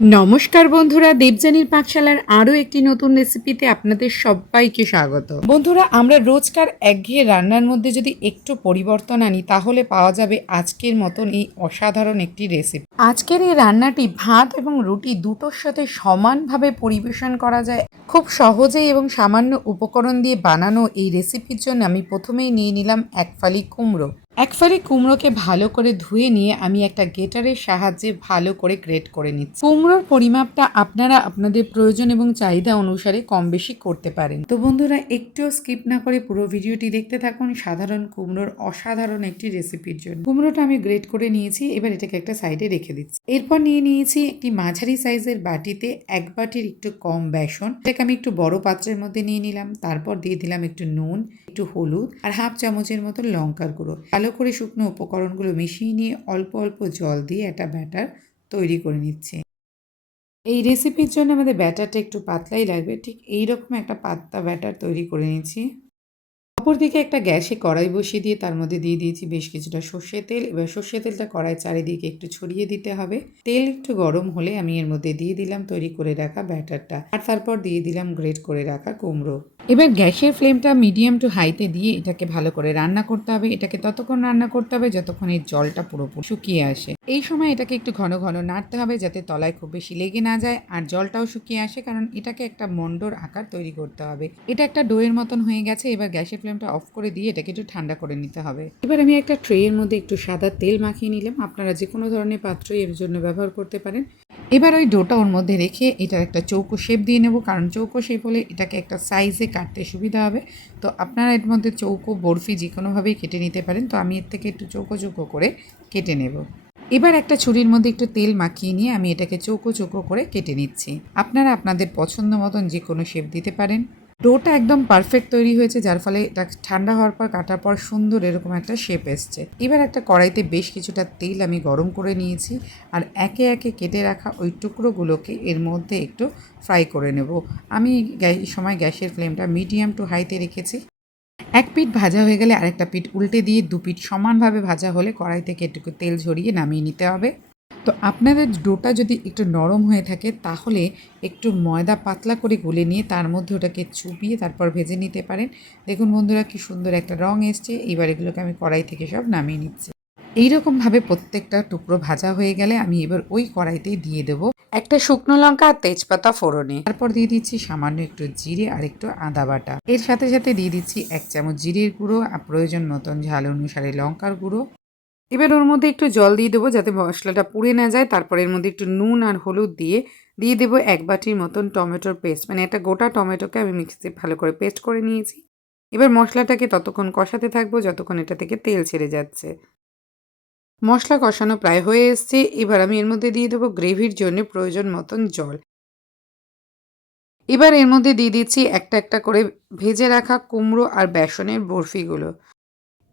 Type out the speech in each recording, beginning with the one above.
নমস্কার বন্ধুরা, দেবযানীর পাকশালার আরও একটি নতুন রেসিপিতে আপনাদের সবাইকে স্বাগত। বন্ধুরা, আমরা রোজকার একঘেয়ে রান্নার মধ্যে যদি একটু পরিবর্তন আনি তাহলে পাওয়া যাবে আজকের মতন এই অসাধারণ একটি রেসিপি। আজকের এই রান্নাটি ভাত এবং রুটি দুটোর সাথে সমানভাবে পরিবেশন করা যায়। খুব সহজেই এবং সামান্য উপকরণ দিয়ে বানানো এই রেসিপির জন্য আমি প্রথমেই নিয়ে নিলাম এক ফালি কুমড়ো। এক ফালি কুমড়োকে ভালো করে ধুয়ে নিয়ে আমি একটা গ্রেটারের সাহায্যে ভালো করে গ্রেট করে নিচ্ছি। কুমড়োর পরিমাপটা আপনারা আপনাদের প্রয়োজন এবং চাহিদা অনুসারে কম বেশি করতে পারেন। তো বন্ধুরা, একটুও স্কিপ না করে পুরো ভিডিওটি দেখতে থাকুন সাধারণ কুমড়োর অসাধারণ একটি রেসিপির জন্য। কুমড়োটা আমি গ্রেট করে নিয়েছি, এবার এটাকে একটা সাইডে রেখে দিচ্ছি। এরপর নিয়ে নিয়েছি একটি মাঝারি সাইজের বাটিতে এক বাটির একটু কম বেসন। এটাকে আমি একটু বড় পাত্রের মধ্যে নিয়ে নিলাম। তারপর দিয়ে দিলাম একটু নুন, একটু হলুদ আর হাফ চামচের মতো লঙ্কার গুঁড়ো। ভালো করে শুকনো উপকরণগুলো মিশিয়ে নিয়ে অল্প অল্প জল দিয়ে একটা ব্যাটার তৈরি করে নিচ্ছি। এই রেসিপির জন্য আমাদের ব্যাটারটা একটু পাতলাই লাগবে, ঠিক এইরকম একটা পাতলা ব্যাটার তৈরি করে নিচ্ছি। অপরদিকে একটা গ্যাসে কড়াই বসিয়ে দিয়ে তার মধ্যে দিয়ে দিয়েছি বেশ কিছুটা সর্ষের তেল। এবার সর্ষের তেলটা কড়াইয়ের চারিদিকে একটু ছড়িয়ে দিতে হবে। তেল একটু গরম হলে আমি এর মধ্যে দিয়ে দিলাম তৈরি করে রাখা ব্যাটারটা, আর তারপর দিয়ে দিলাম গ্রেট করে রাখা কুমড়ো। এবার গ্যাসের ফ্লেমটা মিডিয়াম টু হাইতে দিয়ে এটাকে ভালো করে রান্না করতে হবে। এটাকে ততক্ষণ রান্না করতে হবে যতক্ষণ এই জলটা পুরোপুরি শুকিয়ে আসে। এই সময় এটাকে একটু ঘন ঘন নাড়তে হবে যাতে তলায় খুব বেশি লেগে না যায় আর জলটাও শুকিয়ে আসে, কারণ এটাকে একটা মন্ডর আকার তৈরি করতে হবে। এটা একটা ডোয়ের মতন হয়ে গেছে। এবার গ্যাসের ফ্লেমটা অফ করে দিয়ে এটাকে একটু ঠান্ডা করে নিতে হবে। এবার আমি একটা ট্রের মধ্যে একটু সাদা তেল মাখিয়ে নিলাম। আপনারা যে কোনো ধরনের পাত্রই এর জন্য ব্যবহার করতে পারেন। এবার ওই ডোটা ওর মধ্যে রেখে এটার একটা চৌকো শেপ দিয়ে নেব, কারণ চৌকো শেপ হলে এটাকে একটা সাইজে কাটতে সুবিধা হবে। তো আপনারা এর মধ্যে চৌকো বরফি যে কোনোভাবেই কেটে নিতে পারেন। তো আমি এর থেকে একটু চৌকো চৌকো করে কেটে নেব। এবার একটা ছুরির মধ্যে একটু তেল মাখিয়ে নিয়ে আমি এটাকে চৌকো চৌকো করে কেটে নিচ্ছি। আপনারা আপনাদের পছন্দ মতন যে কোনো শেপ দিতে পারেন। ডোটা একদম পারফেক্ট তৈরি হয়েছে, যার ফলে এটা ঠান্ডা হওয়ার পর কাটার পর সুন্দর এরকম একটা শেপ এসছে। এবার একটা কড়াইতে বেশ কিছুটা তেল আমি গরম করে নিয়েছি, আর একে একে কেটে রাখা ওই টুকরোগুলোকে এর মধ্যে একটু ফ্রাই করে নেব। আমি এই সময় গ্যাসের ফ্লেমটা মিডিয়াম টু হাইতে রেখেছি। এক পিঠ ভাজা হয়ে গেলে আরেকটা পিঠ উল্টে দিয়ে দু পিঠ সমানভাবে ভাজা হলে কড়াই থেকে একটু তেল ঝরিয়ে নামিয়ে নিতে হবে। তো আপনাদের ডোটা যদি একটু নরম হয়ে থাকে তাহলে একটু ময়দা পাতলা করে গুলে নিয়ে তার মধ্যে ওটাকে চুপিয়ে তারপর ভেজে নিতে পারেন। দেখুন বন্ধুরা, কি সুন্দর একটা রং এসছে। এবার এগুলোকে আমি কড়াই থেকে সব নামিয়ে নিচ্ছি। এইরকমভাবে প্রত্যেকটা টুকরো ভাজা হয়ে গেলে আমি এবার ওই কড়াইতেই দিয়ে দেবো একটা শুকনো লঙ্কা আর তেজপাতা ফোড়নে। তারপর দিয়ে দিচ্ছি সামান্য একটু জিরে আর একটু আদা বাটা। এর সাথে সাথে দিয়ে দিচ্ছি এক চামচ জিরের গুঁড়ো আর প্রয়োজন মতন ঝাল অনুসারে লঙ্কার গুঁড়ো। এবার ওর মধ্যে একটু জল দিয়ে দেবো যাতে মশলাটা পুড়ে না যায়। তারপর এর মধ্যে একটু নুন আর হলুদ দিয়ে দেবো এক বাটির মতন টমেটোর পেস্ট, মানে একটা গোটা টমেটোকে আমি মিক্সিতে ভালো করে পেস্ট করে নিয়েছি। এবার মশলাটাকে ততক্ষণ কষাতে থাকবো যতক্ষণ এটা থেকে তেল ছেড়ে যাচ্ছে। মশলা কষানো প্রায় হয়ে এসছে। এবার আমি এর মধ্যে দিয়ে দেবো গ্রেভির জন্য প্রয়োজন মতন জল। এবার এর মধ্যে দিয়ে দিচ্ছি একটা একটা করে ভেজে রাখা কুমড়ো আর বেসনের বরফিগুলো।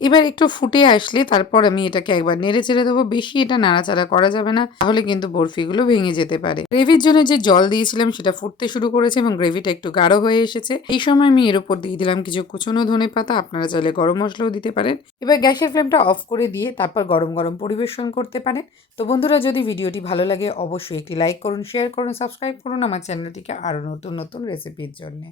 এবার একটু ফুটে আসলে তারপর আমি এটাকে একবার নেড়ে চেড়ে দেবো। বেশি এটা নাড়াচাড়া করা যাবে না, তাহলে কিন্তু বরফিগুলো ভেঙে যেতে পারে। গ্রেভির জন্য যে জল দিয়েছিলাম সেটা ফুটতে শুরু করেছে এবং গ্রেভিটা একটু গাঢ় হয়ে এসেছে। এই সময় আমি এর উপর দিয়ে দিলাম কিছু কুচনো ধনেপাতা। আপনারা চাইলে গরম মশলাও দিতে পারেন। এবার গ্যাসের ফ্লেমটা অফ করে দিয়ে তারপর গরম গরম পরিবেশন করতে পারেন। তো বন্ধুরা, যদি ভিডিওটি ভালো লাগে অবশ্যই একটি লাইক করুন, শেয়ার করুন, সাবস্ক্রাইব করুন আমার চ্যানেলটিকে আরও নতুন নতুন রেসিপির জন্য।